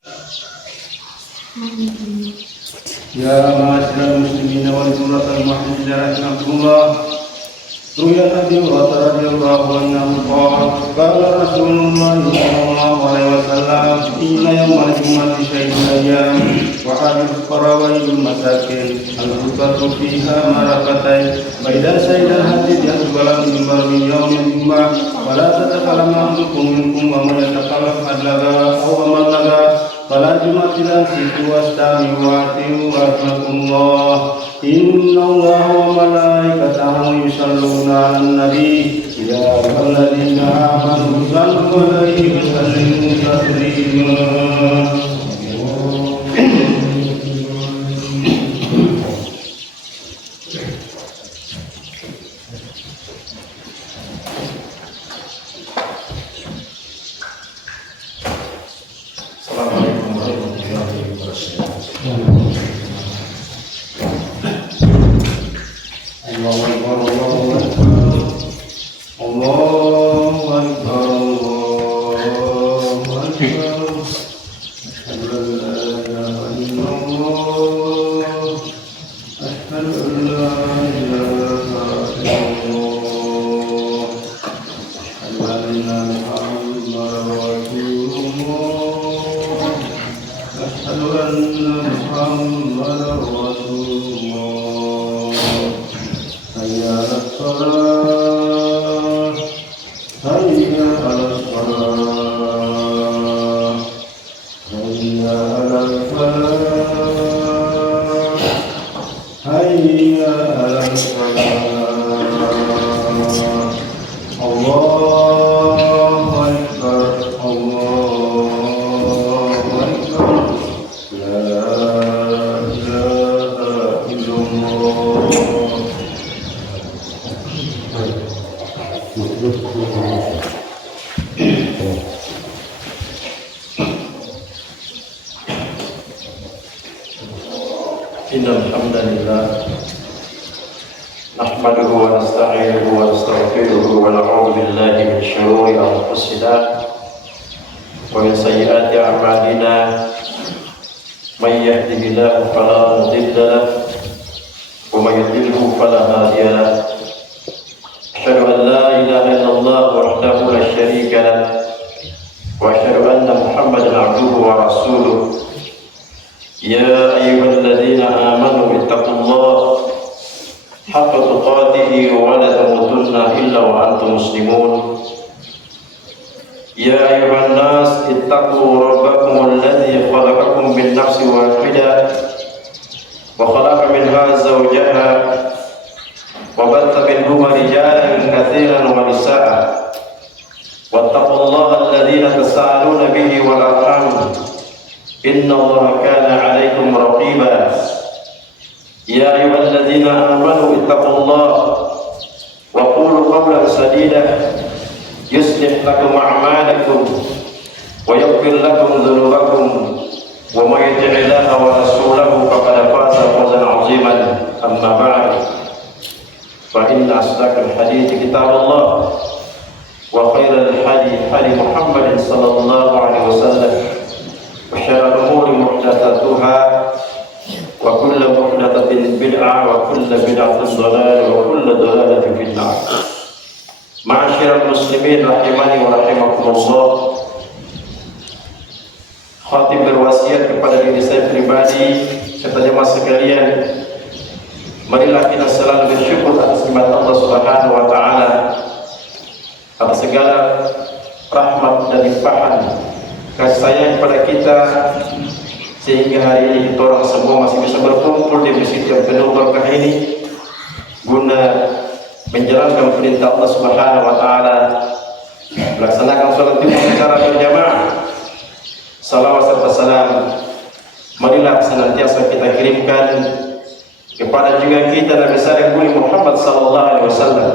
Ya ma'asyiral muslimin wal muslimat muhammadin rahimakumullah. Ruya Nabi radhiyallahu anhu qala Rasulullah sallallahu alaihi wasallam inna yawmal jumu'ati syaitun ayyam wa hadil fuqara wal masakin al-fuqatu fiha marakatain baida sayyidan hadid yaqbalu min yawmin jumu'ah wa la tatakallamu antum minkum wa man yatakallamu adlaga aw man laga fala jum'atilan situ wastami wa atiu rahmatullah. Inna Allah wa malaikatahu yusalluna 'alan nabi ya ayyuhalladzina amanu sallu 'alaihi wa sallimu taslima. Assalamualaikum warahmatullahi wabarakatuh. Allahu akbar, Allahu akbar, Allahu akbar, Allahu akbar. Asyhadu an la ilaha illallah, asyhadu an la ilaha illallah, asyhadu anna Muhammadar Rasulullah, asyhadu anna Muhammadar Rasulullah. Hayya 'alas shalah, hayya 'alas shalah, hayya 'alal falah, hayya 'alas falah. Allahu akbar, Allahu akbar. La ilaha illallah. Innal hamdalillah nahmaduhu wa nasta'inuhu wa nastaghfiruhu wa na'udzu billahi min shururi anfusina wa min sayyiati a'malina. May yahdihillahu fala mudilla lahu wa may yudlilhu fala hadiya lahu. Asyhadu an la ilaha illallah wahdahu la syarika lahu wa asyhadu anna Muhammadan 'abduhu wa rasuluh. Ya ayyuhalladzina amanu ittaqullaha haqqa tuqatih wa la tamutunna illa wa antum muslimun. Ya ayyuhan nas ittaqu rabbakum alladzi khalaqakum min nafsin wahidah wa khalaqa minha zawjaha wa batha minhuma rijalan katsiran wa nisaa'a. Wattaqullaha alladzina tasaaluna bihi wal arham inna Allaha kana 'alaikum raqiba. Ya ayyuhalladzina amanu ittaqullaha wa qulu qawlan sadida yuslih lakum a'malakum wa yaghfir lakum dhunubakum wa may yuti'illaha wa rasulahu faqad faza fawzan 'aziman. Amma ba'd, fa inna asdaqal hadithi kitabullah wa khairal hadi hadi Muhammadin sallallahu alaihi wasallam wa syarrul umuri muhdatsatuha wa kullu muhdatsatin bid'ah wa kullu bid'atin dhalalah wa kullu dhalalatin fin nar. Ma'asyiral muslimin rahimani wa rahimakumullah. Khatib berwasiat kepada diri saya pribadi serta jemaah sekalian, marilah kita selalu bersyukur atas nikmat Allah Subhanahu wa taala, atas segala rahmat dan limpahan kasih sayang kepada kita, sehingga hari ini kita orang semua masih bisa berkumpul di masjid yang penuh berkah ini guna menjalankan perintah Allah Subhanahu wa taala, melaksanakan salat Jumat secara berjamaah. Salawat serta salam marilah senantiasa kita kirimkan kepada juga kita Nabi besar yang Muhammad sallallahu alaihi wasallam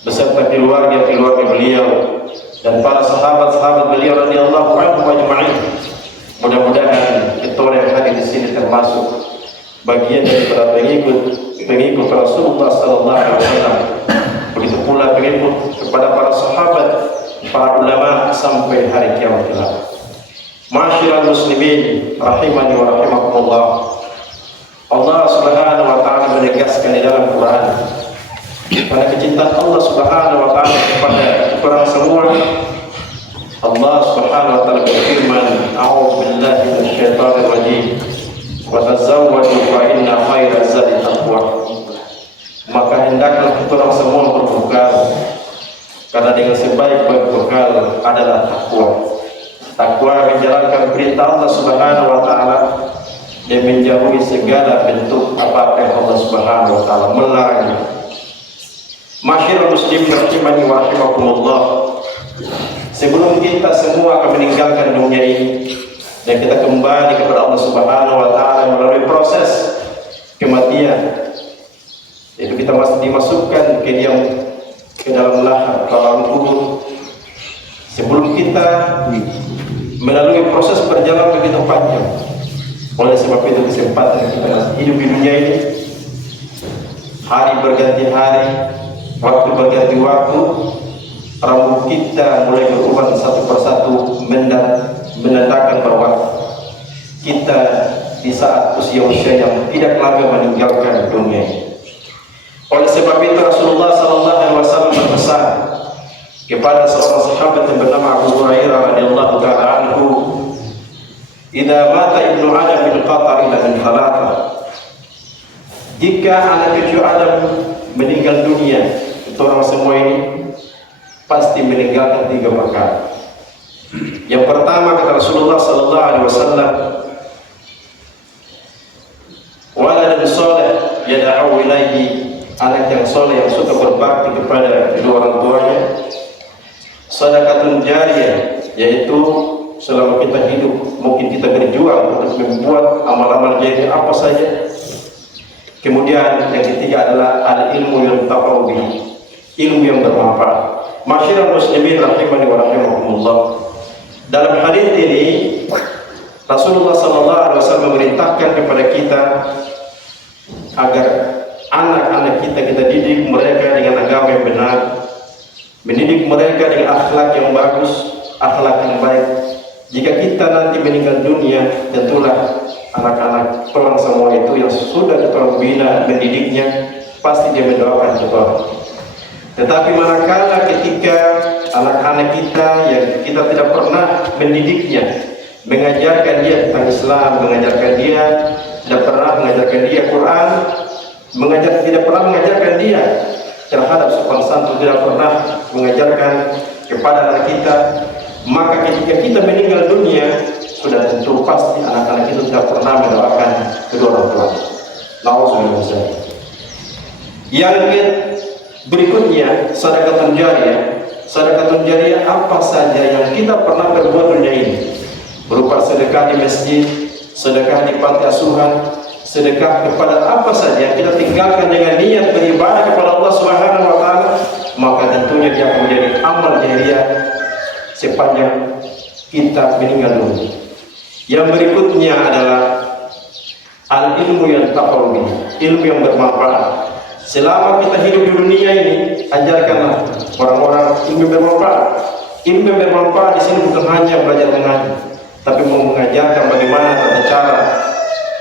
beserta keluarga beliau dan para sahabat beliau radhiyallahu anhum ajma'in. Mudah-mudahan kita yang hadir di sini termasuk bagian daripada pengikut Rasulullah sallallahu alaihi wasallam. Begitu pula pengikut kepada para sahabat, para ulama sampai hari kiamat kelak. Ma'asyiral muslimin rahimani wa rahimakumullah. Allah Subhanahu wa taala menegaskan di dalam Quran pada kecintaan Allah Subhanahu wa taala kepada orang semua. Allah Subhanahu wa taala berfirman, "A'udzu billahi minasyaitonir rajim. Wa tazawwadu fa inna khairaz zadi taqwa." Maka hendaklah kita orang semua berbekal, karena dengan sebaik-baik bekal adalah takwa. Takwa menjalankan perintah Allah Subhanahu wa taala dan menjauhi segala bentuk apa yang Allah Subhanahu wa taala melarangnya. Masyarakat muslim rahimani wa rahimakumullah. Sebelum kita semua akan meninggalkan dunia ini dan kita kembali kepada Allah Subhanahu wa taala melalui proses kematian, itu kita masih dimasukkan ke dalam lahar alam kubur. Sebelum kita melalui proses perjalanan begitu panjang, oleh sebab itu kesempatan kita hidup di dunia ini, hari berganti hari, waktu berganti waktu, rambut kita mulai berubah satu persatu, menandakan bahwa kita di saat usia-usia yang tidak lagi meninggalkan dunia ini. Oleh sebab itu Rasulullah sallallahu alaihi wasallam berpesan kepada seorang sahabat yang bernama Abu Hurairah radhiyallahu taala anhu, "Idza mata ibnu Adam min qata ila min thalatha." Jika anak cucu Adam meninggal dunia, itu orang semua ini pasti meninggalkan 3 perkara. Yang pertama kata Rasulullah sallallahu alaihi wasallam, waladun salih yad'u ilaihi, anak yang soleh yang suka berbakti kepada kedua orang tuanya. Sedekatun jariyah, yaitu selama kita hidup mungkin kita berjuang untuk membuat amal-amal jariah apa saja. Kemudian yang ketiga adalah al-ilmu yang taqwa bihi, ilmu yang bermanfaat. Masyarakat muslimin rahimani wa rahimakumullah. Dalam hadis ini Rasulullah sallallahu alaihi wasallam memerintahkan kepada kita agar anak-anak kita didik mereka dengan agama yang benar, mendidik mereka dengan akhlak yang bagus, akhlak yang baik. Jika kita nanti meninggal dunia, tentulah anak-anak orang semua itu yang sudah kita bina mendidiknya, pasti dia mendoakan kita. Tetapi manakala ketika anak-anak kita yang kita tidak pernah mendidiknya, mengajarkan dia tentang Islam, mengajarkan dia, tidak pernah mengajarkan dia Quran, tidak pernah mengajarkan dia terhadap sopan santun, tidak pernah mengajarkan kepada anak kita, maka ketika kita meninggal dunia, sudah tentu pasti anak-anak itu tidak pernah mendoakan kedua orang tua. Nauzubillah. Yang berikutnya, sedekah jariyah. Sedekah jariyah apa saja yang kita pernah berbuat dunia ini, berupa sedekah di masjid, sedekah di panti asuhan, sedekah kepada apa saja kita tinggalkan dengan niat beribadah kepada Allah Subhanahu wa taala, maka tentunya dia akan menjadi amal jariah sepanjang kita meninggal dunia. Yang berikutnya adalah al-ilmu yang taqwa, ilmu yang bermanfaat. Selama kita hidup di dunia ini, ajarkanlah orang-orang ilmu bermanfaat. Ilmu yang bermanfaat di sini bukan hanya belajar mengaji, tapi mengajarkan bagaimana tata cara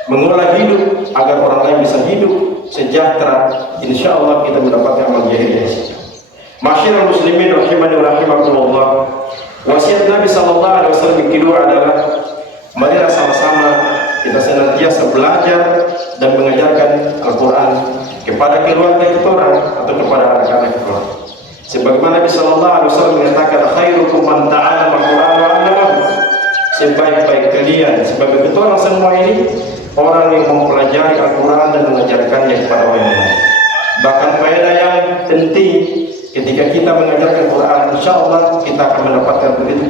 mengolah hidup agar orang lain bisa hidup sejahtera. Insya Allah kita mendapatkan amal jariah. Masyarakat muslimin rahimani wa rahimakumullah. Wasiat Nabi sallallahu alaihi wasallam yang kedua adalah marilah sama-sama kita senantiasa belajar dan mengajarkan Al-Quran kepada keluarga kita orang atau kepada anak-anak kita. Sebagaimana Nabi sallallahu alaihi wasallam mengatakan, khairukum man ta'allama Al-Quran wa 'allamahu. Sebaik-baik kalian, sebagai kita orang semua ini, orang yang mempelajari Al-Quran dan mengajarkannya kepada orang lain. Bahkan faedah yang penting ketika kita mengajarkan Quran, insya Allah kita akan mendapatkan begitu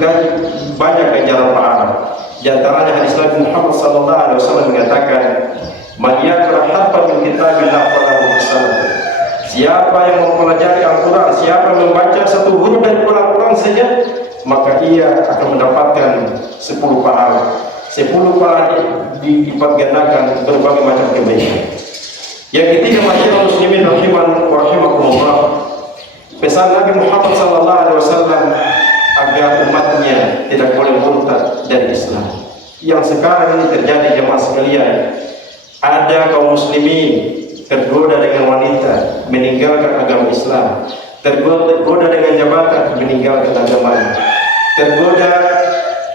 banyak ganjaran pahala. Di antaranya hadis Nabi Muhammad SAW mengatakan, "Man yaqra harfan min kitabillah falahu hasanah." Siapa yang mempelajari Al-Quran, siapa yang membaca satu huruf dari Al-Quran saja, maka ia akan mendapatkan 10 pahala. 10 pahala dilipat gandakan berbagai macam kebaikan. Yang ketiga, masyarakat muslimin rahimakumullah, pesan Nabi Muhammad SAW agar umatnya tidak boleh murtad dari Islam. Yang sekarang ini terjadi jemaah sekalian, ada kaum muslimin tergoda dengan wanita, meninggalkan agama Islam, tergoda dengan jabatan, meninggalkan agama, tergoda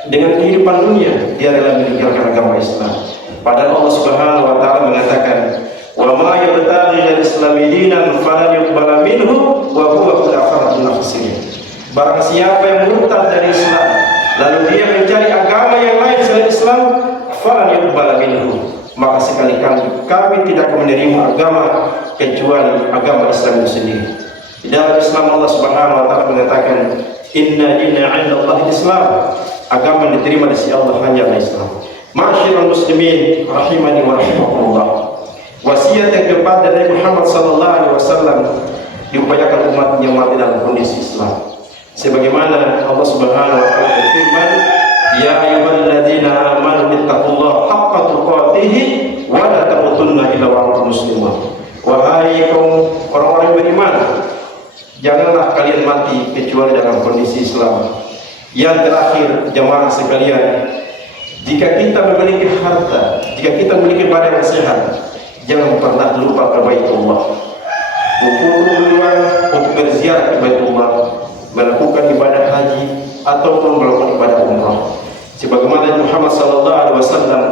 dengan kehidupan dunia, dia rela meninggalkan agama Islam. Padahal Allah Subhanahu wa taala mengatakan, "Wa ma yabtaghi al-islami dinan falan yuqbala minhu wa huwa fil akhirati minal khasirin." Barang siapa yang murtad dari Islam, lalu dia mencari agama yang lain selain Islam, falan yuqbala minhu, maka sekali-kali kami tidak akan menerima agama kecuali agama Islam itu sendiri. Di dalam Islam Allah Subhanahu wa taala mengatakan, "Inna dina 'indallahi Islam." Agama yang diterima di sisi Allah hanyalah Islam. Ma'asyiral muslimin rahimani wa rahimakumullah. Wasiat yang keempat dari Muhammad sallallahu alaihi wasallam diupayakan umatnya mati dalam kondisi Islam. Sebagaimana Allah Subhanahu wa taala berfirman, "Ya ayyuhalladzina amanu ittaqullaha haqqa tuqatih wa la tamutunna illa wa antum muslimun." Wahai kaum orang-orang beriman, janganlah kalian mati kecuali dalam kondisi Islam. Yang terakhir, jemaah sekalian, jika kita memiliki harta, jika kita memiliki badan yang sehat, jangan pernah lupa ke Baitullah. Berkumpul untuk berziarah ke Baitullah, melakukan ibadah haji ataupun melakukan ibadah umrah. Sebagaimana Muhammad sallallahu alaihi wasallam,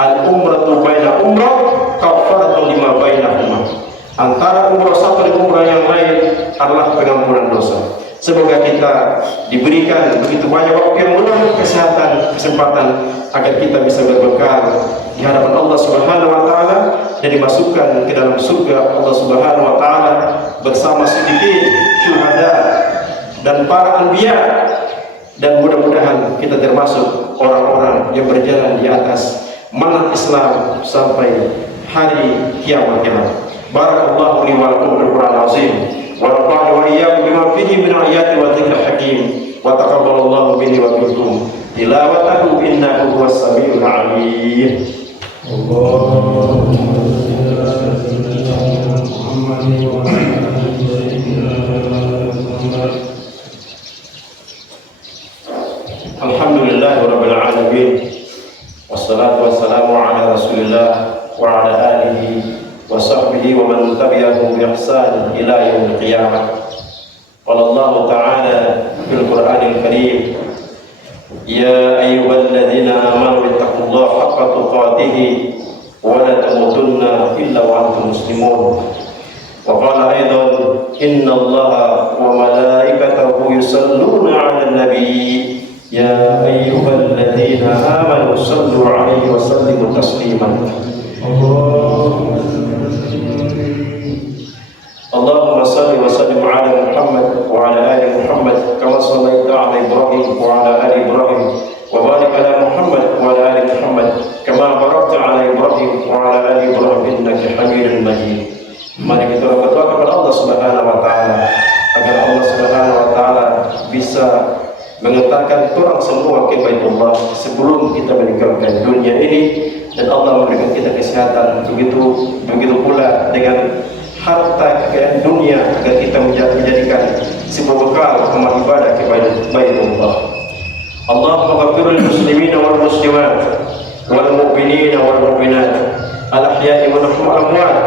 al-umratu baina umrah kafaratun lima bainahuma. Antara umrah satu dan umrah yang lain adalah pengampunan dosa. Semoga kita diberikan begitu banyak waktu yang luang, kesehatan, kesempatan agar kita bisa berbekal di hadapan Allah Subhanahu wa taala dan dimasukkan ke dalam surga Allah Subhanahu wa taala bersama siddiqin, syuhada dan para anbiya, dan mudah-mudahan kita termasuk orang-orang yang berjalan di atas manhaj Islam sampai hari kiamat kelak. Barakallahu li wa lakum bil Qur'an azim. ونفعني وإياكم بما فيه من آيات وذكر حكيم وتقبل الله مني ومنكم تلاوته إنه هو السميع العليم. اللهم صل على سيدنا محمد وعلى آل سيدنا محمد. الحمد لله رب العالمين والصلاة والسلام على رسول الله وعلى آله وصحبه ومن تبعهم بإحسان إلى يوم القيامة. قال الله تعالى في القرآن الكريم: يا أيها الذين آمنوا اتقوا الله حق تقاته ولا تموتن إلا وأنتم مسلمون. وقال أيضا: إن الله وملائكته يصلون على النبي يا أيها الذين آمنوا صلوا عليه وسلموا تسليما. اللهم صل وسلم على محمد وعلى آل محمد كما صليت على إبراهيم وعلى آل إبراهيم وبارك على محمد وعلى آل محمد كما باركت على إبراهيم وعلى آل إبراهيم إنك حميد مجيد. Mari kita berdoa kepada Allah Subhanahu wa taala agar Allah Subhanahu wa taala bisa mengantarkan orang semua ke Baitullah sebelum kita meninggalkan dunia ini, dan Allah memberikan kita kesehatan, begitu pula dengan harta kekayaan dunia agar kita menjadikan sebuah bekal amal ibadah ke Baitullah. Allahumma ghfir lil muslimin wal muslimat wal mu'minin wal mu'minat al ahya'i wal amwat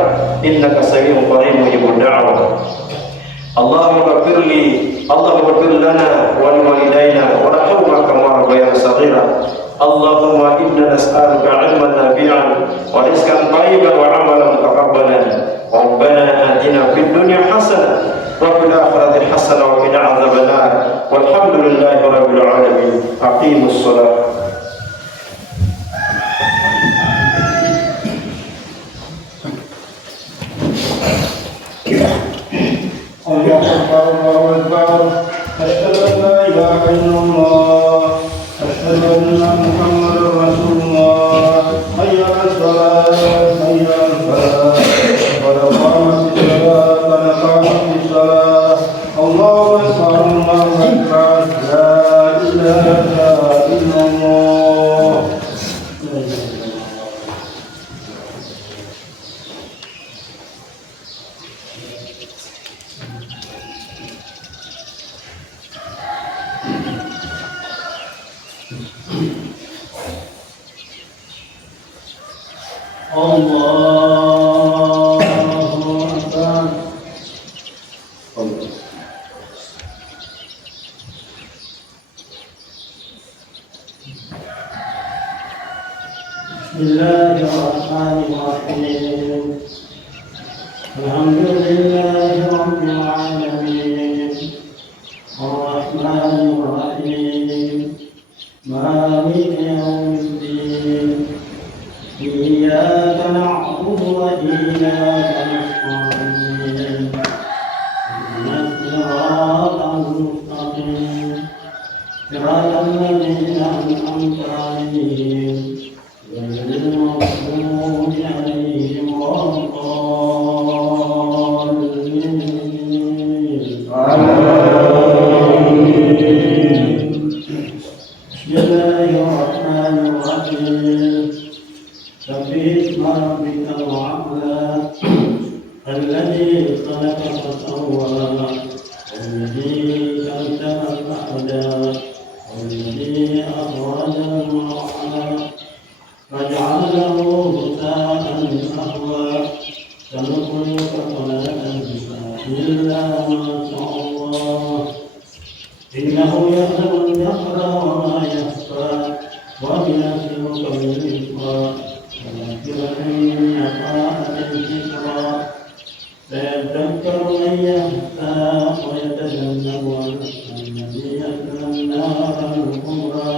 innaka sami'un qarib mujibud da'wah. Allahumma ghfir lana wa li walidayna warhamhuma kama rabbayana saghira. Allahumma inna nas'aluka 'ilman nafi'an wa rizqan thayyiban wa 'amalan mutaqabbalan. Rabbana atina fid dunya hasanah wa fil akhirati hasanah wa qina 'adzabannar. Walhamdulillahi rabbil alamin. Aqimus shalah. Allahu Akbar. Asyhadu an la ilaha illallah. Asyhadu anna Muhammadar Rasulullah. Hayya 'alas shalah, hayya 'alal falah. Qad qamatis shalah, qad qamatis shalah. Allahu Akbar, Allahu Akbar. La ilaha illallah. Allahu Akbar. Bismillahirrahmanirrahim. Alhamdulillahi rabbil alamin. Ar-Rahmanir Rahim. Maliki yawmiddin. Iyyaka na'budu wa iyyaka nasta'in. Ihdinas siratal mustaqim. Siratal ladzina an'amta 'alaihim ghairil maghdubi 'alaihim waladdallin. Bismillahirrahmanirrahim. Sabbih isma rabbikal a'la. Alladzi khalaqa fasawwa. Alladzi qaddara fahada. Alladzi akhrajal mar''a. Faj'alahu ghusa'an ahwa. Sanuqri'uka fala tansa illa ma sha'allah. إنه يعلم الجهر وما يخفى وينزلك بالذكرى وذكر إن نفعت الذكرى سيذكر من يخشى ويتجنبها الذي يصلى النار الكبرى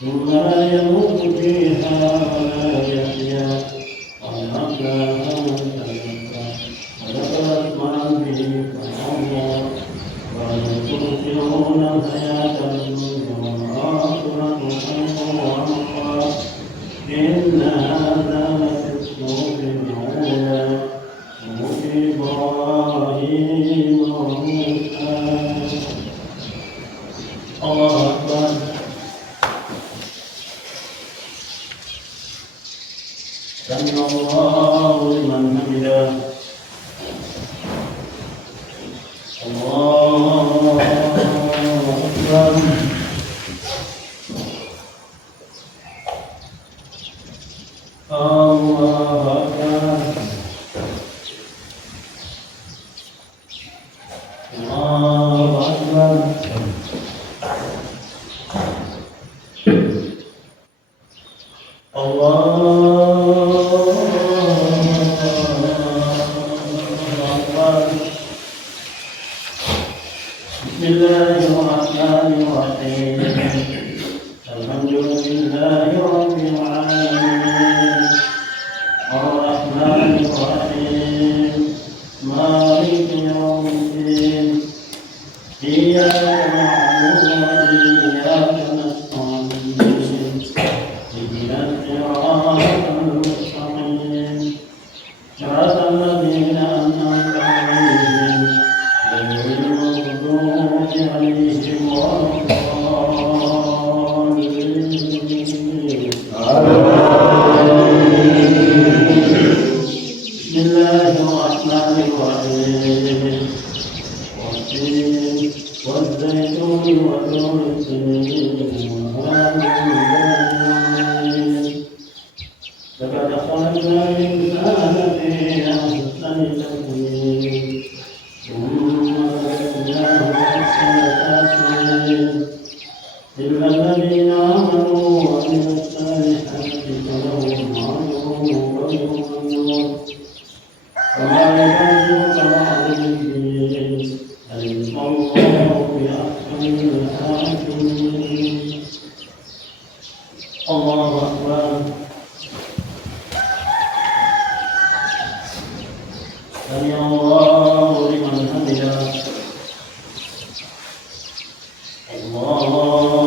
ثم لا يموت فيها ولا يحيا قد أفلح من تزكى وذكر اسم ربه فصلى ويؤثرون الحياة الدنيا والآخرة خير وأبقى إن هذا لفي الصحف الأولى صحف إبراهيم وموسى. الله أكبر. سمع الله لمن حمده. الله أكبر. الله أكبر. الله أكبر. بسم الله الرحمن الرحيم. الحمد لله رب العالمين. الرحمن الرحيم. مالك يوم الدين. إياك نعبد وإياك نستعين. اهدنا الصراط المستقيم. صراط الذين أنعمت عليهم غير المغضوب عليهم ولا الضالين. بسم الله الرحمن الرحيم. والتين والزيتون وطور سينين وهذا البلد. لقد خلقنا الإنسان في أحسن تقويم ثم رددناه أحسن تقويم إلا الذين آمنوا وعملوا الصالحات فلهم أجر غير ممنون وما يبادرك بعد الدين ألف الله بأحسن الحاكمين. الله أكبر. سمع الله لمن حمده. الله أكبر.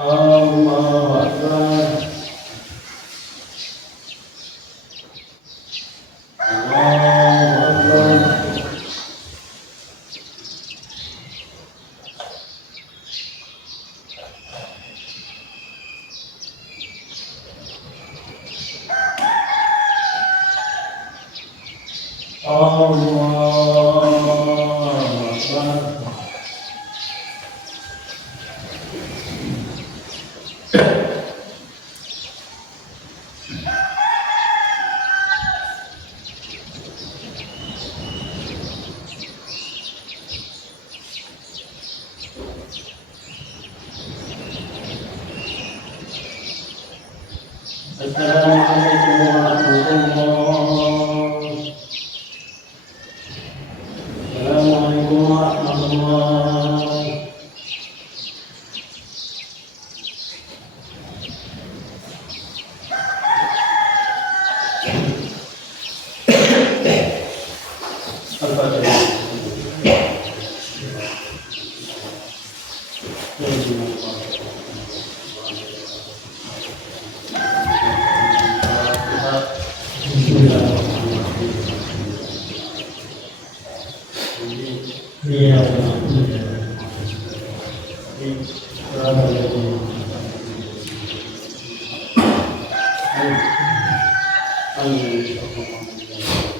الله أكبر. الله أكبر. Assalamualaikum warahmatullahi. Amin.